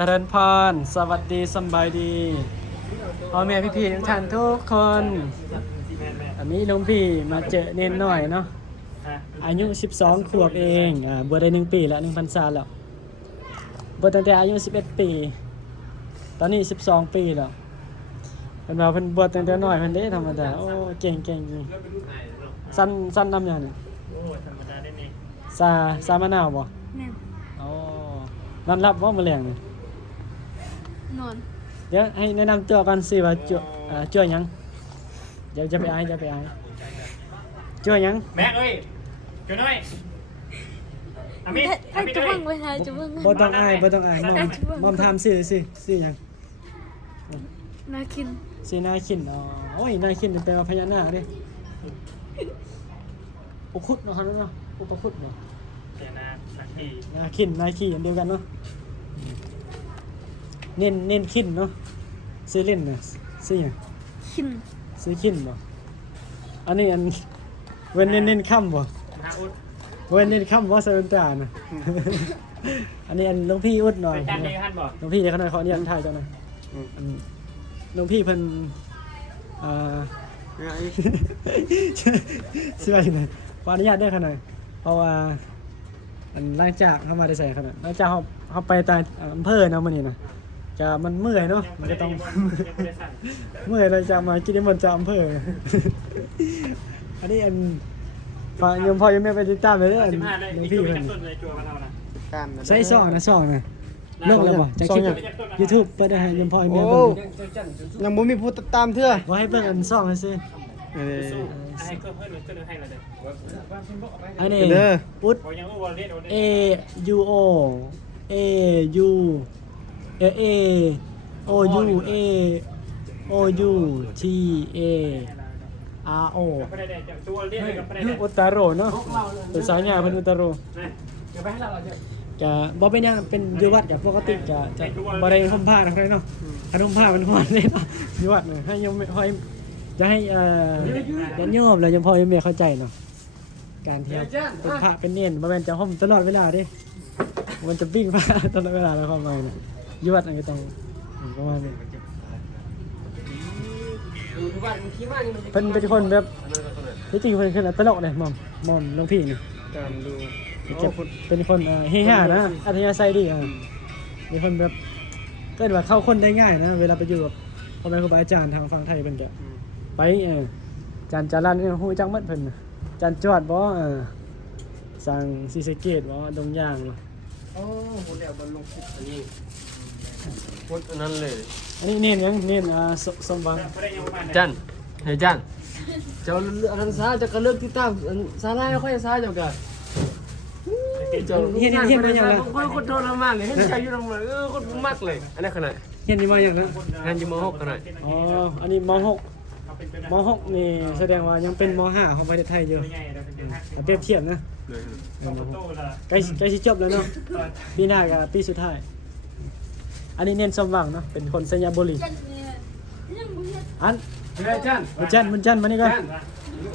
จริญพรสวัสดีสบายดีพ่อแม่พี่ๆทุกท่านทุกคนอันนี้ลุงพี่มาเจอเน้นหน่อยเนาะอายุ12 ขวบเองบวชได้1 ปีแล้ว1 พรรษาแล้วบวชตั้งแต่อายุ11 ปีตอนนี้12 ปีแล้วเป็นว่าเพิ่นบวชตั้งแต่น้อยเพิ่นเด้ธรรมดาโอ้เก่งจริงสั้นนำอย่างนี้โอ้ธรรมดาได้นี่ซามะนาวบ่แม่นอ๋อนั่นรับบ่มื้อแลงนี่ นอน เดี๋ยวให้แนะนำตัวก่อนสิว่าจ่วยหยังเดี๋ยวจะไปอายจ่วยหยัง แม็กเอ้ยช่วยหน่อยอามิ ถ้าจะเบิ่งไว้ท้ายจะเบิ่ง บ่ต้องอายมอมถามชื่อหยัง น่ากิน ชื่อนาคินอ๋อโอ้ยนาคินแปลว่าพญานาคเด้อุคุดเนาะเนาะอุปคุดเนาะ เจนาสักที นาคีอันเดียวกันเนาะเน้นคินเนาะชื่อเล่นน่ะชื่อหยัง กิน ชื่อคินบ่อันนี้เว้นเน้นค่ำบ่ นาอุด เว้นเน้นค่ำบ่ซะเป็นตาน่ะ อันนี้หลวงพี่อุดหน่อย ไปจันในฮันบอก หลวงพี่เดี๋ยวเขาหน่อยขออนุญาตถ่ายเจ้าหน่อยหลวงพี่เพิ่นสิว่าจังได๋ขออนุญาตได้ขนาดเพราะว่าหลังจากเข้ามาได้ใส่ขนาดหลังจากเฮาไปตามอำเภอเนาะมื้อนี้นะจะมันเมื่อยเนาะมันก็ต้อง เมื่อยเลยจะมากินนิมนต์จากอำเภอ อันนี้ฝากโยมพ่อโยมแม่ไปติดตามเลยเด้อ 15ได้ หลวง อีก พี่ ตัวไป เพิ่น จับต้นเลยจั่วมาเท่านะ ใส่ซองนะเลิกแล้วบ่จากคลิป YouTube เปิดให้โยมพ่อโยมแม่เบิ่ง ยังบ่มีผู้ติดตามเทื่อ บ่ให้เบิ่งซองซื่อ ให้เพิ่มเพิ่มให้เราเด้อ อันนี้ เด้อ อุด พอยังวอลเล็ต A U O A U A O U A O U T A R O ก็ได้ได้ตัวเล็ตก็ได้ อุตโรเนาะตัวสายงาเพิ่นอุตโร เดี๋ยวไปให้เราเดี๋ยว จะบ่เป็นหยังเป็นอยู่วัดกับปกติจะบ่ได้ห่มผ้านะเนาะถ้าห่มผ้ามันฮ้อนเลยเนาะอยู่วัดให้ยมให้จะให้ญาติโยมแล้วยมพ่อยมแม่เข้าใจเนาะการที่เป็นพระเป็นเนรบ่แม่นจะห่มตลอดเวลาเด้มันจะวิ่งผ้าตลอดเวลาแล้วความหมายน่ะอยู่วัดอันก็ต้องประมาณนี้เพิ่นเป็นคนแบบที่จริงเพิ่นคือตลกเลยหม่อมหลวงพี่นี่ ตามดู เป็นคนเฮฮานะอัธยาศัยดีเป็นคนแบบเกิดว่าเข้าคนได้ง่ายนะเวลาไปอยู่กับพ่อแม่ครูบาอาจารย์ทางฝั่งไทยเพิ่นก็ไปจานจารันฮู้จักหมดเพิ่นจานจอดบ่สร้างศรีสะเกษบ่ดงยางบ่ โอ้โหแล้วมันลงคลิปอันนี้พูดอันนั้นเลย อันนี้เน้นหยังเน้นสมหวัง ก็ได้ยังประมาณ จันเฮ้ยจันเจ้าอันนั้นซาจะก็เลือกที่ตามซาไล่ค่อยซาเจ้าก็เจ้า เฮ็ดมาอย่างละ คนทรมานเลยเฮ็ดใจอยู่นำเลยคนมักเลยอันนี้ขนาด เฮ็ดนี่มาอย่างละ งานอยู่ม.6ขนาด อ๋ออันนี้ม.6 ม.6 นี่แสดงว่ายังเป็นม.5 ของประเทศไทยอยู่ถ้าเปรียบเทียบนะ โตละ ใกล้สิจบแล้วเนาะปีหน้าก็ปีสุดท้ายอันนี้เน้นสมหวังเนาะเป็นคนสัญญาบุรี จันเนี่ยยังบ่เฮ็ด อัน เฮ้ยจัน บุญจันทร์มานี่ก่อน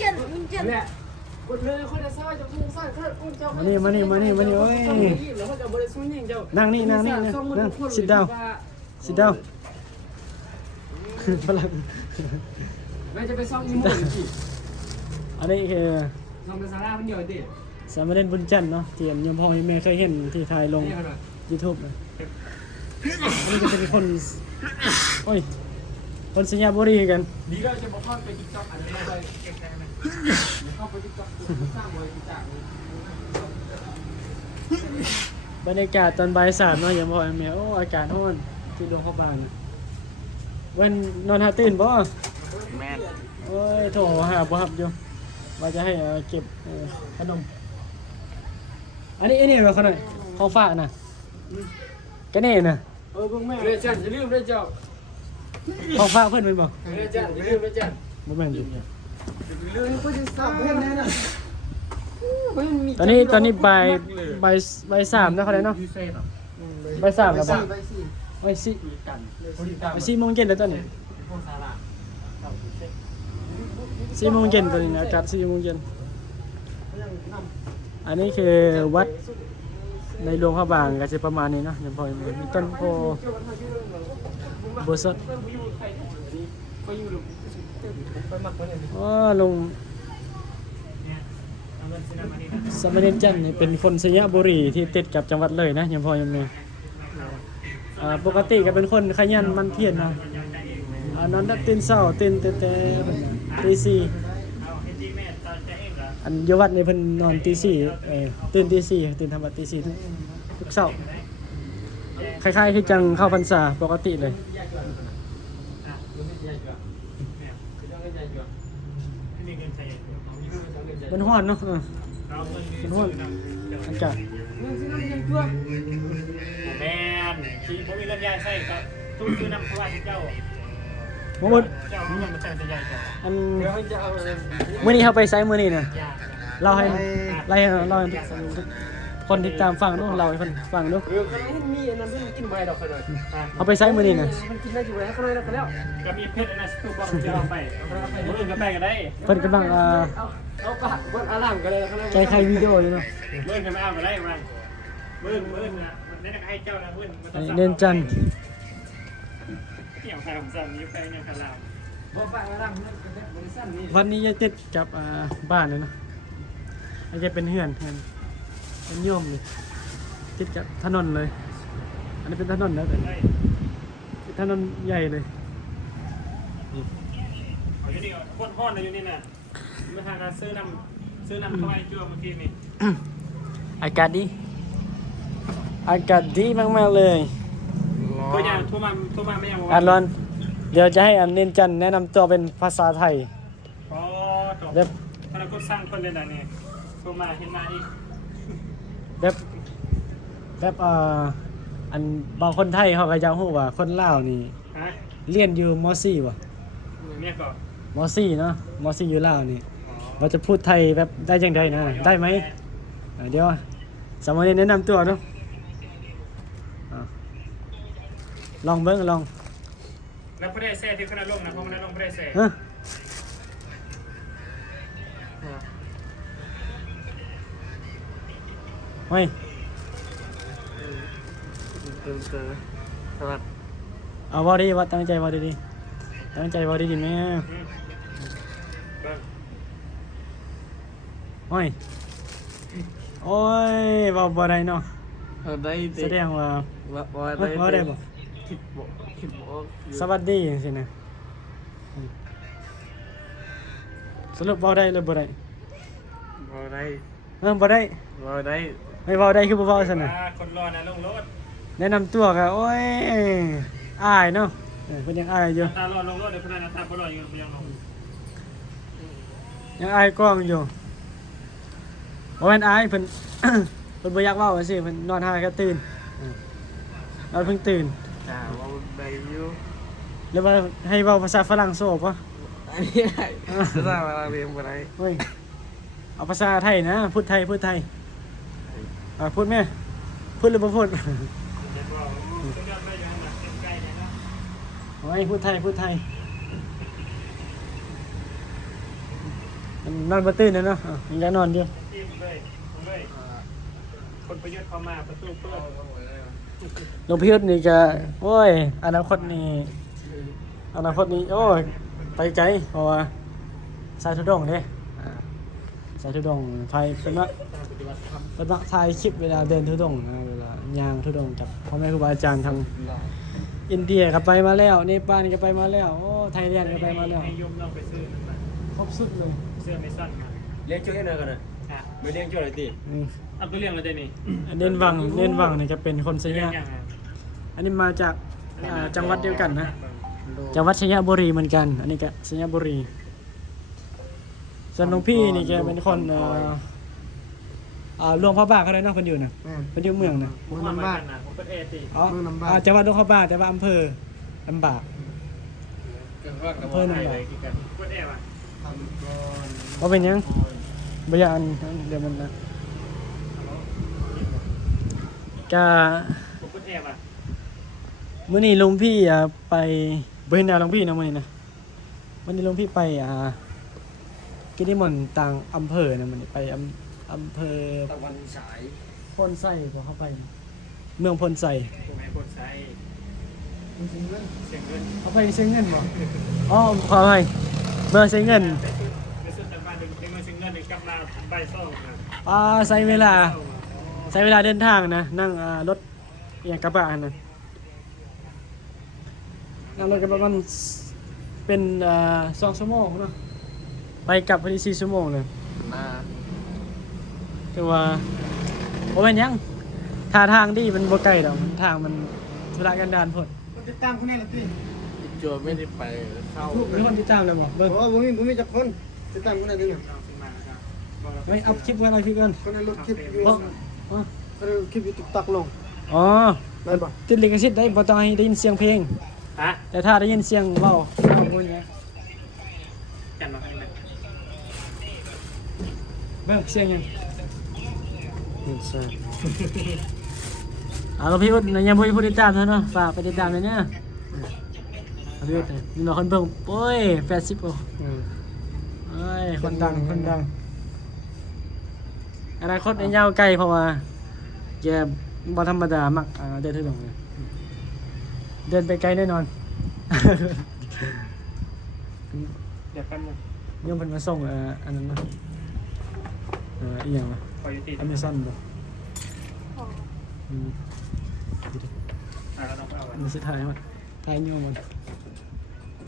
จันจัน เนี่ยกดเลยคนละซาจะพุ่งซาคืออุ้มเจ้า มานี่โอ้ย แล้วก็จะบ่ได้สู้ยิงเจ้า นั่งsit down ฝรั่ง แม่จะไปซ่อมอีโม่อีก อันนี้คือ ซ่อมภาษาลาวมันเดียวดิ สามเณรบุญจันทร์เนาะที่ยมพ่อแม่เคยเห็นที่ถ่ายลง นี่ขนาด YouTube นะอันนี้จะเป็นคนโอ้ยคนสัญญาบุรีกัน ดีแล้วจะบอกเข้าไปติ๊กต็อกอันนี้ไปเก็บแรงนะเข้าไปติ๊กต็อกสร้างบริจาค บรรยากาศตอนบ่ายสามเนาะยมพ่อแม่โอ้อากาศร้อนที่หลวงพ่อบางวันนอนหาตื่นบ่ แม่ โอ้ยโถหาบ่ฮับอยู่ว่าจะให้เก็บขนมอันนี้แบบขนาดของฝากน่ะแกนี่น่ะ เบิ่งแม่เลยจันอย่าลืมด้วยเจ้า ของฝากเพิ่นเป็นบ่ เลยจันอย่าลืมด้วยจัน บ่แม่นอยู่ ลืมก็จะทราบเพื่อนแน่น่ะ ตอนนี้บ่ายสามแล้วเขาได้เนาะบ่ายสามแล้วบ่บ่ายสี่4 โมงเย็นแล้วตอนนี้4 โมงเย็นตอนนี้อากาศ4 โมงเย็นอันนี้คือวัด ในหลวงพระบางก็จะประมาณนี้เนาะยังพอมีต้นโพบัวสดอ๋อลุงสมเด็จจันทร์นี่เป็นคนสยบุรีที่ติดกับจังหวัดเลยนะยังพอยังมีปกติก็เป็นคนขยันหมันเพียรนะนอนดักตื่นเช้าตื่นแต่ตีสี่อันอยู่วัดนี่เพิ่นนอนตีสี่ตื่นตีสี่ตื่นทำวัดตีสี่ทุกเช้าคล้ายๆที่จังเข้าพรรษาปกติเลยมันร้อนเนาะมันร้อนอากาศ แม่นที่ผมมีเงินยายใส่ก็ทุกคือนำเข้าว่าเจ้า บ่หมด เจ้ามีเงินมาใส่จะใหญ่กว่า อันมื้อนี้เฮาไปไสมื้อนี้น่ะเราให้เราให้คนที่ตามฟังดูเราให้เพิ่นฟังดู ก็มีอันนั้นมันกินไม่ดอกขนาด เฮาไปไสมื้อนี้น่ะ มันกินได้อยู่แล้วข้างในแล้วก็แล้ว ก็มีเพชรนะสตูบอกจะเอาไปมื้ออื่นก็ไปกันได้ เพิ่นกำลังเอาปากบนอาล่างกันเลยข้างใน ใจใครวิดีโออยู่เนาะ มื้ออื่นก็ไม่เอากันได้มั้งมื้ออื่นนะมันได้ให้เจ้านะมื้ออื่นมันต้อง เน้นจันทร์ เกี่ยวกับสั่งนี้ไปเนี่ยกันแล้ว บ่ปากอาล่างมันก็แบบบริษัทนี้ วันนี้จะติดกับบ้านเลยเนาะอันจะเป็นเฮือนเป็นโยมเลยติดกับถนนเลย อันนี้เป็นถนนแล้วแต่เป็นถนนใหญ่เลย เอาอยู่นี่โคตรฮ้อนเลยอยู่นี่น่ะไม่ทางการซื้อน้ำเข้าไปจั่วเมื่อกี้นี่ อากาศดี อากาศดีมากๆเลย ตัวอย่างทั่วมาไม่ยัง อันรอนเดี๋ยวจะให้อันเน้นจันทร์แนะนำตัวเป็นภาษาไทย อ๋อจบ แบบ พนักงานสร้างคนเลยนะเนี่ยทั่วมาเห็นมาอีก แบบอันบางคนไทยเขาก็จะรู้ว่าคนลาวนี่ ฮะ เรียนอยู่ม .4 ว่ะ เนี่ยก็ ม .4 เนาะม .4 อยู่ลาวนี่เราจะพูดไทยแบบได้จังไดนะได้ไหมเดี๋ยวสามเณรแนะนำตัวดูลองเบิ่งลอง แล้วพระได้แซ่ที่คณะลงนะเพราะคณะลงพระได้แซ่ ฮะเฮ้ย สวัสดี เอาเว้าดีว่าตั้งใจเว้าดีๆตั้งใจเว้าดีๆแม่โอ้ยโอ้ยเว้าบ่ได้เนาะ ได้ แสดงว่า ว่า เว้าได้บ่ คิดบ่ สวัสดีจังซี่นะสรุปเว้าได้หรือบ่ได้ บ่ได้ บ่ได้ บ่ได้ ไม่เว้าได้คือบ่เว้าซั่นน่ะ คนรอนะลงรถ แนะนำตัวก็โอ้ยอายเนาะเพิ่นยังอายอยู่ ตารอลงรถเดี๋ยวคณะตาบ่รออยู่ยังลง ยังอายกล้องอยู่บ่แม่นอายเพิ่น เพิ่นบ่อยากเว้าว่าซี่เพิ่นนอนหาก็ตื่นนอนเพิ่งตื่น จ้าว่าได้อยู่ หรือว่าให้เว้าภาษาฝรั่งโซบ่ อันนี้ได้ภาษาอะไรเรียนบ่ได้ เฮ้ยเอาภาษาไทยนะพูดไทยพูดพูดแม่พูดหรือบ่พูด เดี๋ยวบอกต้องยอมได้ยังหนักใกล้เลยนะ โอ้ยพูดไทยนอนบ่ตื่นเนาะยังจะนอนอยู่ ทีมเลยคนประยุทธ์เข้ามาประตูเปิด หลวงพี่ยุทธนี่จะโอ้ยอนาคตนี่โอ้ยไปไกลเพราะว่าสายธุดงค์เด้สายธุดงค์ไทยเป็นว่าถ่ายคลิปเวลาเดินธุดงค์นะเวลาย่างธุดงค์กับพ่อแม่ครูบาอาจารย์ทางอินเดียก็ไปมาแล้วเนปาลก็ไปมาแล้วโอ้ไทยแลนด์ก็ไปมาแล้ว ให้ยมลองไปซื้อ ครบสุดเลย เสื้อไม่สั้นมา เลี้ยงช่วยกันนะไม่เลี้ยงช่วยอะไรติ นี่ เอาไปเรียงเลยเดี๋ยวนี้ เน้นวังนี่จะเป็นคนสยะอันนี้มาจากจังหวัดเดียวกันนะจังหวัดชัยบุรีเหมือนกัน อันนี้ก็ชัยบุรีส่วนหลวงพี่นี่แกเป็นคนหลวงพระบางเขาได้เนอกคนอยู่นะคนอยู่เมืองนะ มันลำบาก ผมเป็นเอติ อ๋อจังหวัดหลวงพระบางแต่ว่าอำเภอลำบาก เพิ่นอะไรกันเป็นเอว่ะ ว่าเป็นหยังบริยานเดี๋ยวมันนะกะ ผมเป็นเอว่ะ มื้อนี้หลวงพี่ไปบ่เห็นหน้าหลวงพี่นะมื้อนี้นะวันนี้หลวงพี่ไปกิจนิมนต์ต่างอำเภอนะมื้อนี้ไปอำเภอ ตะวันฉาย โพ พลไส้บ่เข้าไป เมืองพลไส้ ผมให้คนใช้เสียงเงิน เข้าไปเสียเงินบ่อ๋อขอไปเมืองเสียเงิน ในสุดแต่บ้านหนึ่งเงินเสียงเงินหนึ่งกำลังใบซ่องนะ ใช้เวลาเดินทางนะนั่งรถอย่างกระบะนะนั่งรถกระบะมันเป็น2 ชั่วโมงเนาะไปกลับพอดี4 ชั่วโมงเลย มา แต่ว่าโอ้เป็นหยังท่าทางดีมันบ่ไกลดอกทางมันธุระกันดารพด ติดตามคนนี้ละพี่ จวไม่ได้ไปเข้า มีคนติดตามแล้วบ่เบิ่ง โอ้ผมมีจักคนติดตามคนนั้นด้วย เฮ้ยเอาคลิปไว้เอาคลิปกัน คนนั้นลดคลิปอยู่ บ่อ๋อ คนนั้นคลิปอยู่ติ๊กต็อกลง อ๋อ ได้ปะ ติดลิขสิทธิ์ได้บ่ต้องให้ได้ยินเสียงเพลง ฮะ แต่ถ้าได้ยินเสียงเว้าพูดเนี่ย กันมาให้เลย เบิ่งเสียงยัง ใช่ เราพี่อุดยังพูดติดตามเนาะฝากไปติดตามเลยเนี่ยพี่อุดนี่เราคนเบิ่งโอ้ย80โอ้เอ้ยคนดังอนาคตยาวไกลเพราะว่าแกบ่ธรรมดามักเดินถึงเลยเดินไปไกลแน่นอน เดี๋ยวแป๊บนึง ยมเพิ่นมาส่งอันนั้นนะอีหยังวะ คอยตี Amazon บ่อืม เราต้องเอาไว้ มันสิถ่ายมันถ่ายโยมมัน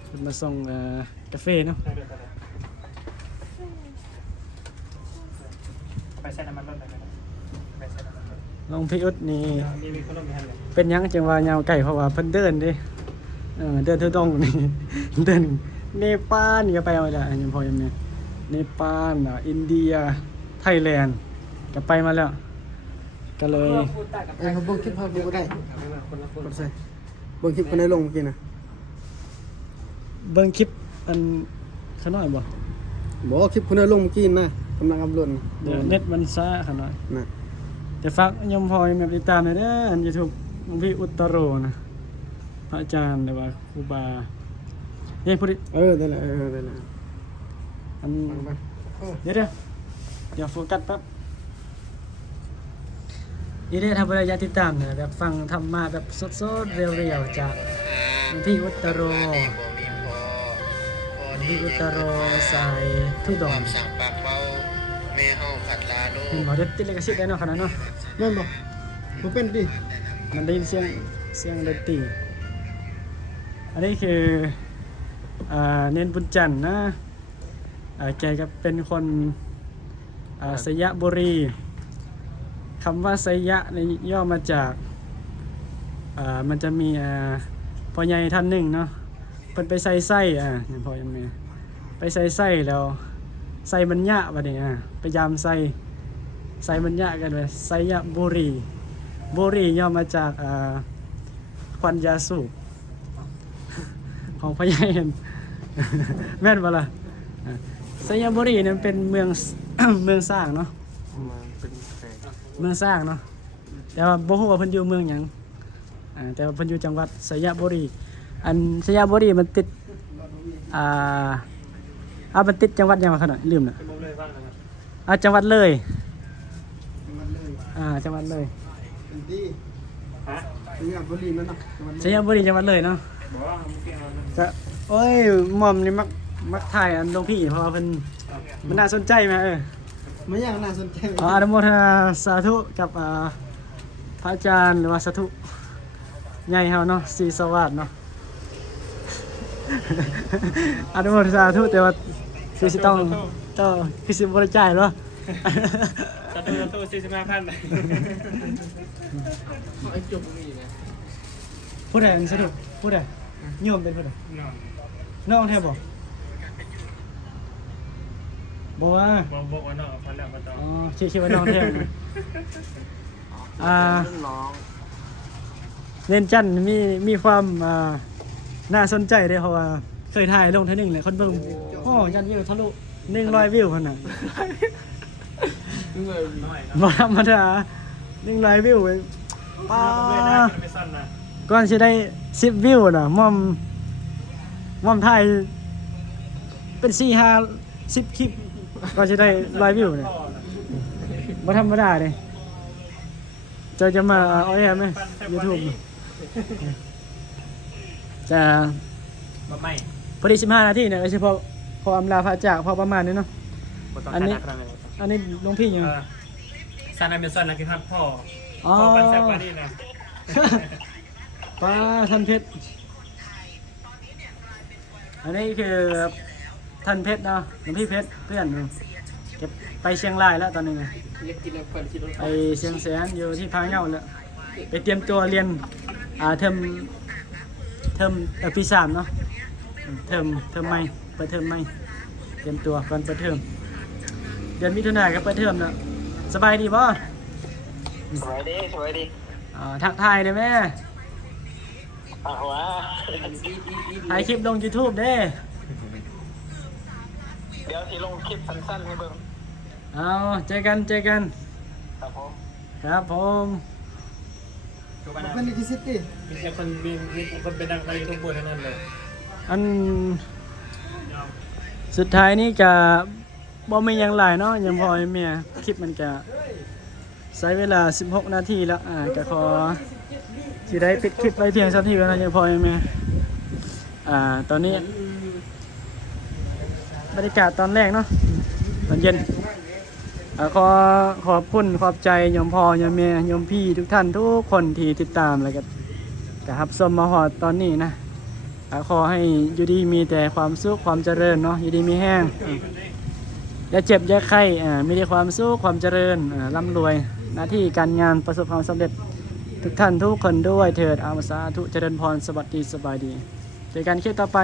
เพิ่นมาส่งกาแฟเนาะ เดี๋ยวไปใส่น้ำมันรถไปไปใส่น้ำมันรถ น้องพี่อุดนี่ มีคนลงไปให้เลย เป็นหยังจังว่ายาวไก่เพราะว่าเพิ่นเดินเด้เดินทุดงค์นี่ เดินเนปาลนี่ก็ไปเอาละอันนี้พอยังไงเนปาลอินเดียไทยแลนด์ก็ไปมาแล้ว ก็เลย เขาเบิ่งคลิปเขาดูก็ได้ คนละคน กดใส่เบิ่งคลิปคนได้ลงเมื่อกี้นะ เบิ่งคลิปอันเขาน้อยบ่ บอกว่าคลิปคนได้ลงเมื่อกี้นะกำลังอัพโหลดนะ เดี๋ยวเน็ตมันช้าเขาน้อย นะ แต่ฝากยมพอยแบบติดตามหน่อยเด้ออัน YouTube หลวงพี่อุตตโรนะพระอาจารย์หรือว่าครูบาเนี่ยพูดดิ ได้ละได้ละ อัน ฟังไป เดี๋ยวโฟกัสแป๊บนี่ได้ทำอะไรอยากติดตามเนี่ยแบบฟังธรรมะแบบสดๆเรียวๆจากหลวงพี่อุตตโรหลวงพี่อุตตโรสายทุดงค์ สั่งปากเบาแม่เฮาผัดลาโล เห็นหมอเด็ดติดเลยกระชิดได้เนาะขนาดเนาะ แม่นบ่บ่เป็นดิ มันได้ยินเสียงดนตรีอันนี้คือเน้นบุญจันทร์นะแกก็เป็นคนสยบุรีคำว่าสยะในย่อมาจากมันจะมีพ่อใหญ่ท่านหนึ่งเนาะเพิ่นไปใส่ไส้พ่อยังไงไปใส่ไส้แล้วไส้มันยะบัดนี้ไปยามใส่มันยะกันเลยสยบุรีบุรีย่อมาจากควันยาสูบของพ่อใหญ่เห็น แม่นบ่ล่ะสยบุรีเนี่ยเป็นเมือง เมืองสร้างเนาะ มาเป็นแขก เมืองสร้างเนาะแต่ว่าบ่ฮู้ว่าเพิ่นอยู่เมืองหยังแต่ว่าเพิ่นอยู่จังหวัดสยบุรีอันสยบุรีมันติดมันติดจังหวัดหยังวะขนาดลืมน่ะ เป็นมุมเลยบ้างนะครับ จังหวัดเลย มันเลย จังหวัดเลย เป็นดี ฮะ เป็นงานบุรีนั่นน่ะ สยบุรีจังหวัดเลยเนาะ บอกว่าเมื่อกี้เอามัน ก็โอ้ยหม่อมนี่มักถ่ายอันหลวงพี่เพราะว่าเพิ่นมันน่าสนใจแม่มันอย่างน่าสนใจ อนุโมทนาสาธุกับพระอาจารย์หรือว่าสาธุใหญ่เฮาเนาะศรีสวัสดิ์เนาะ อนุโมทนาสาธุแต่ว่าสิต้องคือสิบ่ได้จ่ายเนาะ สตู45,000เลย ไอ้จุกนี่นะ ผู้ใดอันสาธุผู้ใดโยมเป็นผู้ใด นอน น้องแท้บ่บ่ว่า บอกว่านอนพันแล้วพันต่อ อ๋อคิดว่าน้องแท้นะ รุ่นน้อง เน้นจันทร์มีความน่าสนใจเด้เพราะว่าเคยถ่ายลงเท่านึงแหละคนเบิ่งโอ้ยันวิวทะลุ100 วิวพุ่นน่ะ เลย น้อย บ่ธรรมดา100 วิวเว้ยป้า เลยนะไม่สั้นนะ ก่อนสิได้10 วิวน่ะม่อมถ่ายเป็น4-5-10 คลิปก่อนสิได้100 วิวเนี่ยบ่ธรรมดาเด้ เจ้าจะมาเอาแอร์ไหม YouTube จะ บ่ไม่ พอดี15 นาทีเนี่ยเฉพาะพออำลาพระจากพอประมาณนี้เนาะ บ่ต้อง อันนี้ ขนาดนั้น อันนี้หลวงพี่อยู่ ซานอเมซอนนะคือครับพ่อ อ๋อ พ่อปันแซ่บกว่านี่นะ ป้าท่านเพชร อันนี้คือท่านเพชรเนาะหลวงพี่เพชรเพื่อนเก็บไปเชียงรายแล้วตอนนี้ไง เรียกกินแล้วก่อนคิดรถ ไปเชียงแสนอยู่ที่พาเหงาแล้วไปเตรียมตัวเรียนเทอมปี3เนาะเทอมใหม่เปิดเทอมใหม่เตรียมตัวก่อนเปิดเทอมเดือนมิถุนายนก็เปิดเทอมแล้วสบายดีป่ะ สวัสดีสวัสดี ทักทายได้ไหม ว้า ถ่ายคลิปลง YouTube เด้ เดี๋ยวสิลงคลิปสั้นๆให้เบิ่ง เอาเจอกัน ครับผม ครับผม ทุกวัน มัน นั้น เป็นลิขสิทธิ์ดิ มีแต่คนมีคนเป็นดังในยูทูบเบอร์ทั้งนั้นเลย อันสุดท้ายนี่จะบ่มีหยังหลายเนาะยังพอให้เมียคลิปมันจะใช้เวลา16 นาทีแล้วก็ขอสิได้ปิดคลิปไว้เพียงเท่านี้แล้วนะยังพอให้เมียตอนนี้บรรยากาศตอนแรกเนาะตอนเย็นขอบคุณขอบใจโยมพ่อโยมแม่โยมพี่ทุกท่านทุกคนที่ติดตามแล้วก็รับชมมาฮอดตอนนี้นะขอให้อยู่ดีมีแต่ความสุขความเจริญเนาะอยู่ดีมีแห้งอย่าเจ็บอย่าไข้มีแต่ความสุขความเจริญร่ำรวยหน้าที่การงานประสบความสำเร็จทุกท่านทุกคนด้วยเถิดอาสาธุเจริญพรสวัสดีสบายดีเจอกันคลิปต่อไป